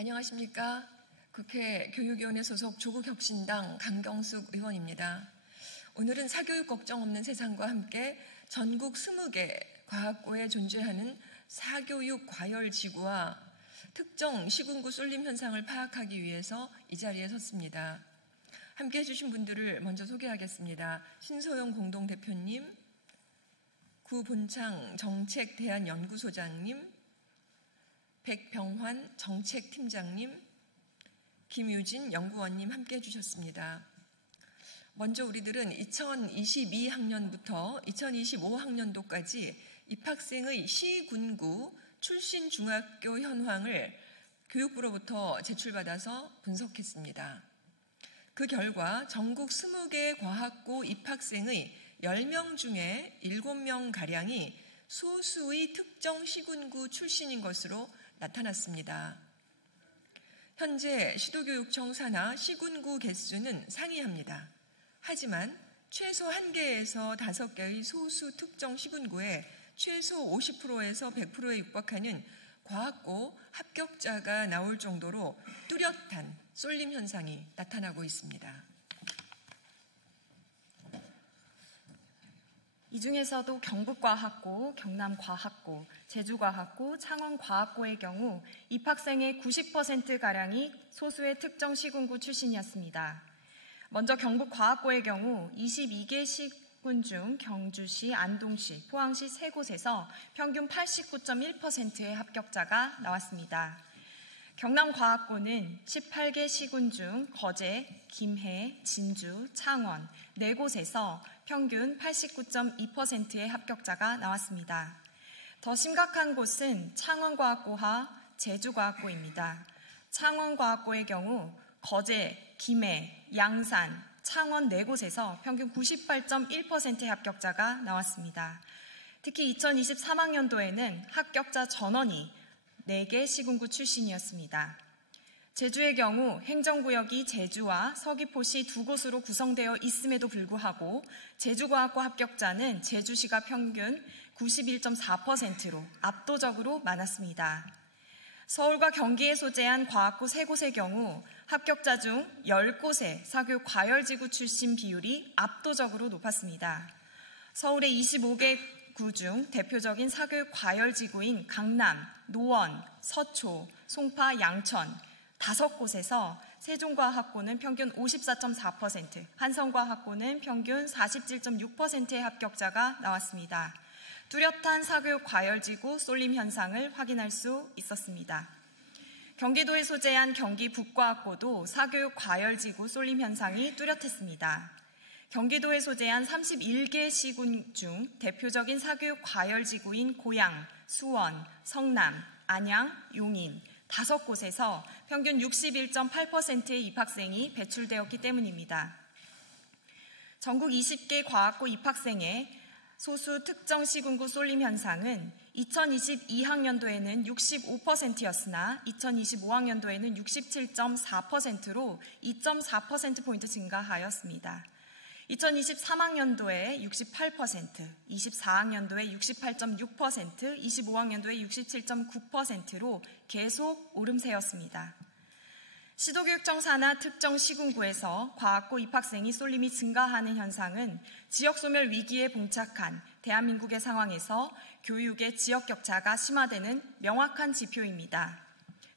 안녕하십니까. 국회 교육위원회 소속 조국혁신당 강경숙 의원입니다. 오늘은 사교육 걱정 없는 세상과 함께 전국 20개 과학고에 존재하는 사교육 과열지구와 특정 시군구 쏠림 현상을 파악하기 위해서 이 자리에 섰습니다. 함께 해주신 분들을 먼저 소개하겠습니다. 신소영 공동대표님, 구본창 정책대안연구소장님, 백병환 정책팀장님, 김유진 연구원님 함께 해주셨습니다. 먼저 우리들은 2022학년부터 2025학년도까지 입학생의 시군구 출신 중학교 현황을 교육부로부터 제출받아서 분석했습니다. 그 결과 전국 20개 과학고 입학생의 10명 중에 7명가량이 소수의 특정 시군구 출신인 것으로 나타났습니다. 현재 시도교육청 산하 시군구 개수는 상이합니다. 하지만 최소 1개에서 5개의 소수 특정 시군구에 최소 50%에서 100%에 육박하는 과학고 합격자가 나올 정도로 뚜렷한 쏠림 현상이 나타나고 있습니다. 이 중에서도 경북과학고, 경남과학고, 제주과학고, 창원과학고의 경우 입학생의 90%가량이 소수의 특정 시군구 출신이었습니다. 먼저 경북과학고의 경우 22개 시군 중 경주시, 안동시, 포항시 3곳에서 평균 89.1%의 합격자가 나왔습니다. 경남과학고는 18개 시군 중 거제, 김해, 진주, 창원 4곳에서 평균 89.2%의 합격자가 나왔습니다. 더 심각한 곳은 창원과학고와 제주과학고입니다. 창원과학고의 경우 거제, 김해, 양산, 창원 4곳에서 평균 98.1%의 합격자가 나왔습니다. 특히 2023학년도에는 합격자 전원이 4개 시군구 출신이었습니다. 제주의 경우 행정구역이 제주와 서귀포시 2곳으로 구성되어 있음에도 불구하고 제주과학고 합격자는 제주시가 평균 91.4%로 압도적으로 많았습니다. 서울과 경기에 소재한 과학고 3곳의 경우 합격자 중 10곳의 사교육 과열지구 출신 비율이 압도적으로 높았습니다. 서울의 25개 구 중 대표적인 사교육 과열지구인 강남, 노원, 서초, 송파, 양천 5곳에서 세종과학고는 평균 54.4%, 한성과학고는 평균 47.6%의 합격자가 나왔습니다. 뚜렷한 사교육 과열지구 쏠림 현상을 확인할 수 있었습니다. 경기도에 소재한 경기 북과학고도 사교육 과열지구 쏠림 현상이 뚜렷했습니다. 경기도에 소재한 31개 시군 중 대표적인 사교육 과열지구인 고양, 수원, 성남, 안양, 용인 5곳에서 평균 61.8%의 입학생이 배출되었기 때문입니다. 전국 20개 과학고 입학생의 소수 특정 시군구 쏠림 현상은 2022학년도에는 65%였으나 2025학년도에는 67.4%로 2.4%포인트 증가하였습니다. 2023학년도에 68%, 24학년도에 68.6%, 25학년도에 67.9%로 계속 오름세였습니다. 시도교육청 산하 특정 시군구에서 과학고 입학생이 쏠림이 증가하는 현상은 지역소멸 위기에 봉착한 대한민국의 상황에서 교육의 지역격차가 심화되는 명확한 지표입니다.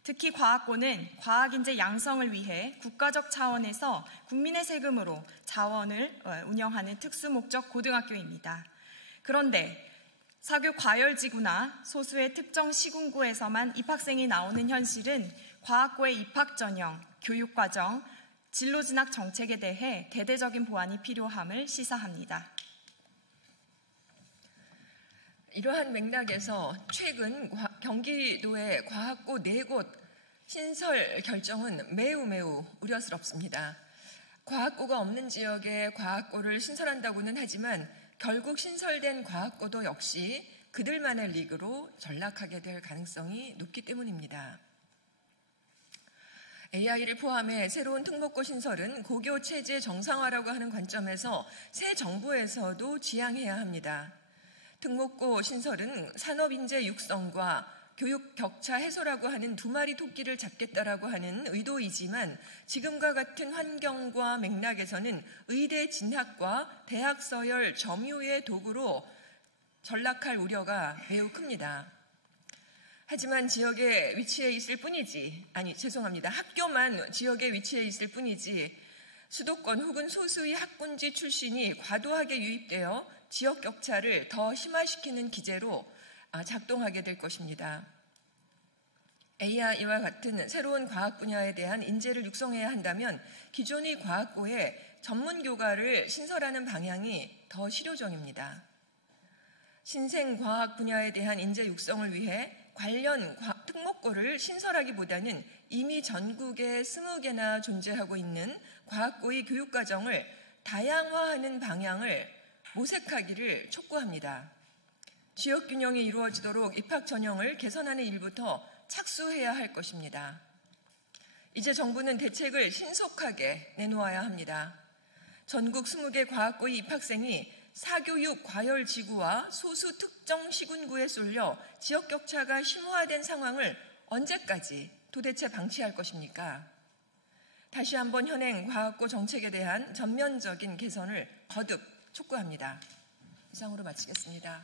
특히 과학고는 과학인재 양성을 위해 국가적 차원에서 국민의 세금으로 자원을 운영하는 특수목적 고등학교입니다. 그런데 사교육 과열지구나 소수의 특정 시군구에서만 입학생이 나오는 현실은 과학고의 입학 전형, 교육과정, 진로진학 정책에 대해 대대적인 보완이 필요함을 시사합니다. 이러한 맥락에서 최근 경기도의 과학고 4곳 신설 결정은 매우 우려스럽습니다. 과학고가 없는 지역에 과학고를 신설한다고는 하지만 결국 신설된 과학고도 역시 그들만의 리그로 전락하게 될 가능성이 높기 때문입니다. AI를 포함해 새로운 특목고 신설은 고교 체제 정상화라고 하는 관점에서 새 정부에서도 지향해야 합니다. 특목고 신설은 산업인재 육성과 교육 격차 해소라고 하는 두 마리 토끼를 잡겠다라고 하는 의도이지만 지금과 같은 환경과 맥락에서는 의대 진학과 대학 서열 점유의 도구로 전락할 우려가 매우 큽니다. 하지만 지역에 위치해 있을 뿐이지, 학교만 지역에 위치해 있을 뿐이지 수도권 혹은 소수의 학군지 출신이 과도하게 유입되어 지역 격차를 더 심화시키는 기제로 작동하게 될 것입니다. A와 이와 같은 새로운 과학 분야에 대한 인재를 육성해야 한다면 기존의 과학고에 전문 교과를 신설하는 방향이 더 실효적입니다. 신생과학 분야에 대한 인재 육성을 위해 관련 특목고를 신설하기보다는 이미 전국에 20개나 존재하고 있는 과학고의 교육과정을 다양화하는 방향을 모색하기를 촉구합니다. 지역균형이 이루어지도록 입학 전형을 개선하는 일부터 착수해야 할 것입니다. 이제 정부는 대책을 신속하게 내놓아야 합니다. 전국 20개 과학고의 입학생이 사교육 과열지구와 소수 특정 시군구에 쏠려 지역 격차가 심화된 상황을 언제까지 도대체 방치할 것입니까? 다시 한번 현행 과학고 정책에 대한 전면적인 개선을 거듭 촉구합니다. 이상으로 마치겠습니다.